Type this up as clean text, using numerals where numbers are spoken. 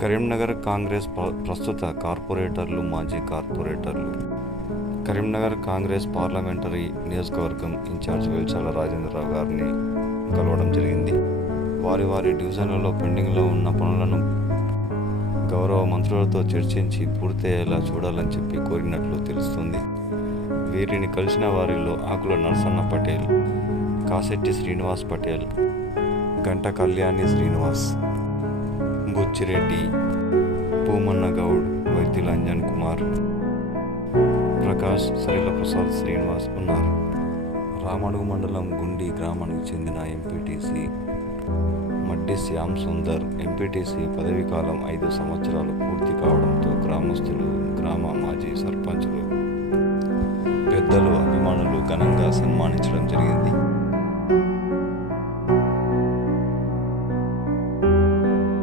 కరీంనగర్ కాంగ్రెస్ ప్రస్తుత కార్పొరేటర్లు, మాజీ కార్పొరేటర్లు. కరీంనగర్ కాంగ్రెస్ పార్లమెంటరీ నియోజకవర్గం ఇన్ఛార్జ్ వెల్చాల రాజేంద్రరావు గారిని కలవడం జరిగింది. వారి డివిజన్లలో పెండింగ్లో ఉన్న పనులను గౌరవ మంత్రులతో చర్చించి పూర్తయ్యేలా చూడాలని చెప్పి కోరినట్లు తెలుస్తుంది. వీరిని కలిసిన వారిలో ఆకుల నరసన్న పటేల్, కాశెట్టి శ్రీనివాస్ పటేల్, గంట కళ్యాణి శ్రీనివాస్, బుచ్చిరెడ్డి, పూమన్న గౌడ్, వైద్యుల అంజన్ కుమార్, ప్రకాష్, సరిల ప్రసాద్ శ్రీనివాస్ ఉన్నారు. రామడుగు మండలం గుండి గ్రామానికి చెందిన ఎంపీటీసీ మడ్డి శ్యామ్ సుందర్ ఎంపీటీసీ పదవీ కాలం 5 సంవత్సరాలు పూర్తి కావడంతో గ్రామస్తులు, గ్రామ మాజీ సర్పంచులు, పెద్దలు, అభిమానులు ఘనంగా సన్మానించడం జరిగింది.